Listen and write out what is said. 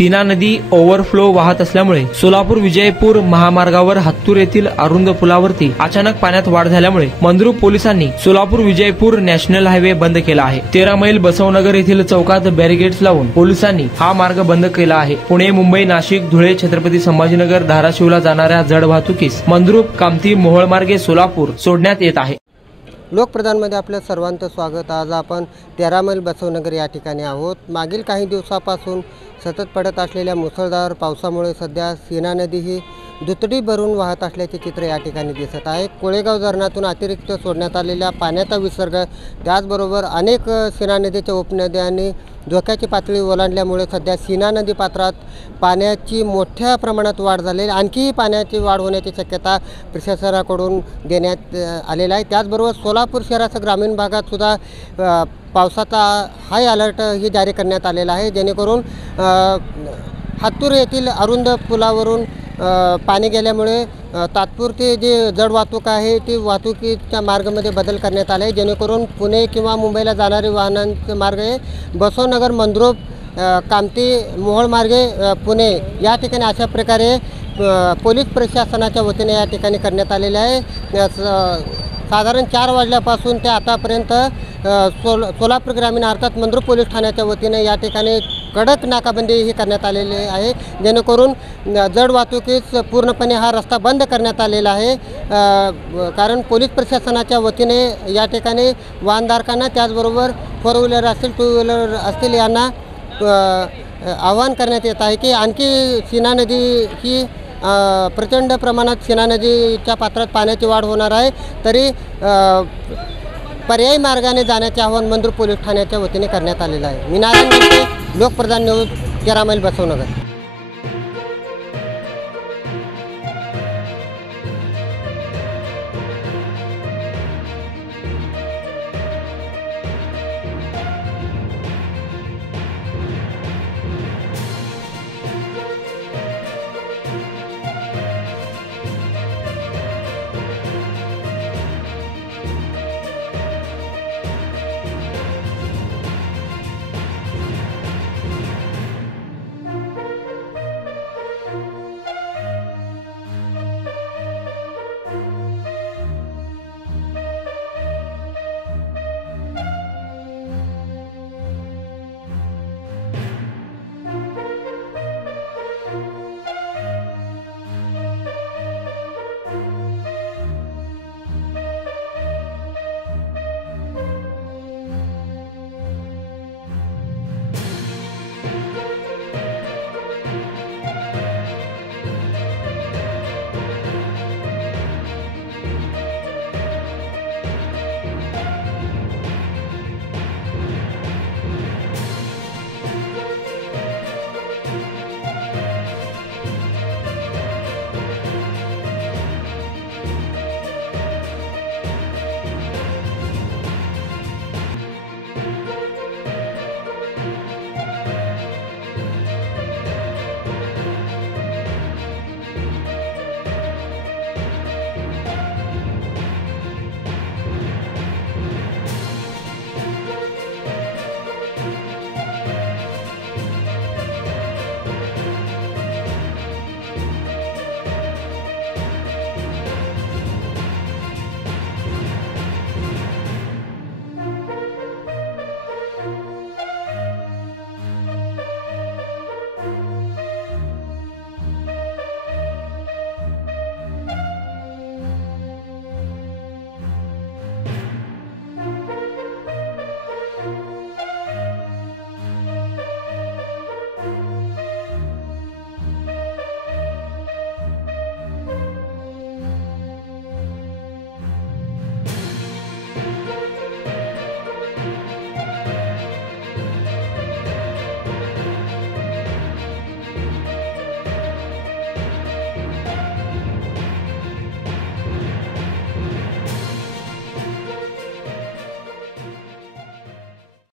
सीना नदी ओव्हरफ्लो वाहत असल्यामुळे सोलापूर विजयपूर महामार्गावर हत्तूर येथील अरुंद पुलावरती अचानक पाण्यात वाढ झाल्यामुळे मंद्रुप पोलिसांनी सोलापूर विजयपूर नॅशनल हायवे बंद केला आहे। 13 मैल बसवनगर येथील चौकात बॅरिगेड्स लावून पोलिसांनी हा मार्ग बंद केला आहे। पुणे, मुंबई, नाशिक, धुळे, छत्रपती संभाजीनगर, धाराशिवला जाणाऱ्या जड वाहतुकीस मंद्रुप, कामठी, मोहोळ मार्गे सोलापूर सोडण्यात येत आहे। लोकप्रधानमध्ये आपल्या सर्वांचं स्वागत। आज आपण 13 मैल बसवनगर या ठिकाणी आहोत। मागील काही दिवसापासून सतत पडत असलेल्या मुसळधार पावसामुळे सध्या सीना नदी ही दुथडी भरून वाहत असल्याचे चित्र या ठिकाणी दिसत आहे। कोळेगाव धरणातून अतिरिक्त सोडण्यात आलेल्या पाण्याचा विसर्ग, त्याचबरोबर अनेक सीना नदीच्या उपनद्या आणि धोक्याची पातळी ओलांडल्यामुळे सध्या सीना नदी पात्रात पाण्याची मोठ्या प्रमाणात वाढ झाली। आणखीही पाण्याची वाढ होण्याची शक्यता प्रशासनाकडून देण्यात आलेला आहे। त्याचबरोबर सोलापूर शहरासह ग्रामीण भागात सुद्धा पावसाचा हाय अलर्ट ही जारी करण्यात आलेला आहे, जेणेकरून हत्तूर येथील अरुंद पुलावरून पाणी गेल्यामुळे तात्पुरती जी जड वाहतूक आहे ती वाहतुकीच्या मार्गामध्ये बदल करण्यात आला आहे, जेणेकरून पुणे किंवा मुंबईला जाणारे वाहनांचे मार्ग हे बसवनगर, मंद्रुप, कामठी, मोहोळ मार्गे पुणे या ठिकाणी अशा प्रकारे पोलीस प्रशासनाच्या वतीने या ठिकाणी करण्यात आलेले आहे। साधारण 4 वाजल्यापासून ते आतापर्यंत सोलापूर ग्रामीण अर्थात मंद्रुप पोलीस ठाण्याच्या वतीने या ठिकाणी कडक नाकाबंदी ही करण्यात आलेली आहे, जेणेकरून जड वाहतुकीस पूर्णपणे हा रस्ता बंद करण्यात आलेला आहे। कारण पोलीस प्रशासनाच्या वतीने या ठिकाणी वाहनधारकांना, त्याचबरोबर 4 व्हीलर असतील, 2 व्हीलर असतील यांना आवाहन करण्यात येत आहे की आणखी सीना नदी ही प्रचंड प्रमाणात सीना नदीच्या पात्रात पाण्याची वाढ होणार आहे, तरी पर्यायी मार्गाने जाण्याचे आवाहन मंद्रुप पोलीस ठाण्याच्या वतीने करण्यात आलेलं आहे। मी नारायण गिरते, लोकप्रधान न्यूज, 13 मैल बसवनगर।